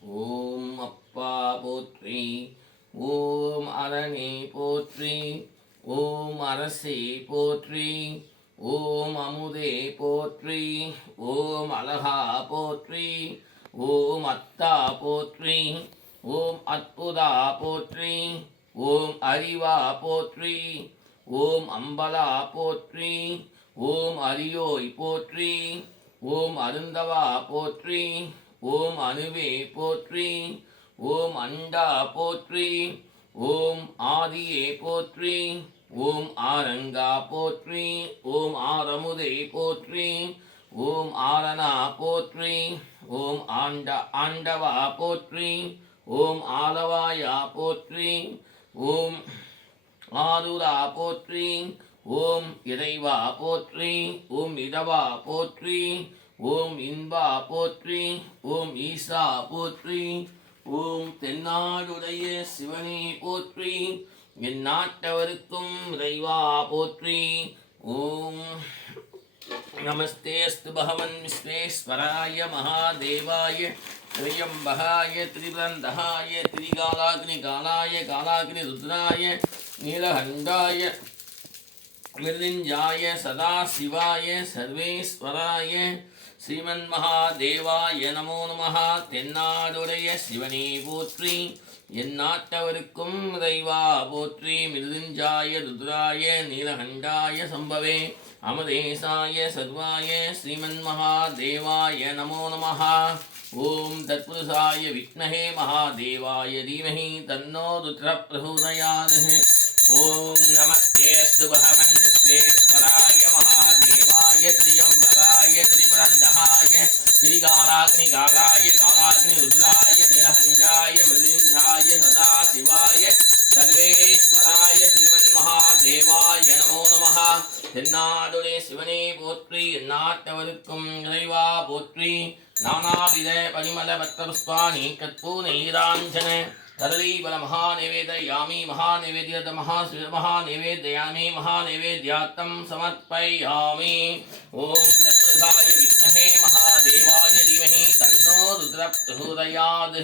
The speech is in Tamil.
ஓம் அப்பா போற்றி. ஓம் அரணே போற்றி. ஓம் அரசே போற்றி. ஓம் அமுதே போற்றி. ஓம் அழகா போற்றி. ஓம் அத்தா போற்றி. ஓம் அற்புதா போற்றி. ஓம் அறிவா போற்றி. ஓம் அம்பலா போற்றி. ஓம் அரியோய் போற்றி. ஓம் அருந்தவா போற்றி. ஓம் அணுவே போற்றி. ஓம் அண்டா போற்றி. ஓம் ஆதியே போற்றி. ஓம் ஆரங்கா போற்றி. ஓம் ஆரமுதே போற்றி. ஓம் ஆரணா போற்றி. ஓம் ஆண்டவா போற்றி. ஓம் ஆலவாயா போற்றி. ஓம் ஆருரா போற்றி. ஓம் இறைவா போற்றி. ஓம் இடவா போற்றி. ஓம் இன்பா போற்றி. ஓம் ஈசா போற்றி. ஓம் தென்னாடுடைய சிவனே போற்றி. என் நாட்டவருக்கும் இறைவா போற்றி. ஓம் நமஸ்தே அஸ்து பகவன் விஸ்வேஸ்வராய மகாதேவாய त्र्यंबकाय त्रिपुरंदहाय त्रिकालाग्निकालाय कालाग्निरुद्राय नीलकंठाय मृत्युंजयाय सदाशिवाय सर्वेश्वराय श्रीमन्महादेवाय नमो नमः. தென்னாடுடைய சிவனே போற்றி. எந்நாட்டவருக்கும் இறைவா போற்றி. மிருத்யுஞ்சயாய ருத்ராய நீலகண்டாய சம்பவே அமதேசாய சர்வாய ஸ்ரீமன்மகாதேவாய நமோ நமः. ஓம் தத்புருஷாய வித்மஹே மகாதேவாய தீமஹி தன்னோ ருத்ரः பிரச்சோதயாத். ஓம் நமஸ்தே அஸ்து பகவன் விஸ்வேஸ்வராய மகாதேவாய த்ரியம்பகாய திரிபுரந்தகாய திரிகாலாக்னிகாலாய காலாக்னிருத்ராய நீலகண்டாய மிருத்யுஞ்சயாய சதாசிவாய சர்வேஸ்வராய ஸ்ரீமன்மகாதேவாய நமோ நமः. தென்னாடுடைய சிவனே போற்றி. எந்நாட்டவருக்கும் இறைவா போற்றி. நானாவித பரிமள பத்திரபுஷ்பாணி கற்பூரநீராஞ்சன தரளீபல மகாநைவேதயாமி. மகாநைவேத்யத மகாநைவேத்யாமி. மகாநைவேத்யாத்தம் சமர்ப்பயாமி. ஓம் தத்புருஷாய வித்மஹே மகாதேவாய தீமஹி தன்னோ ருத்ரः பிரச்சோதயாத்.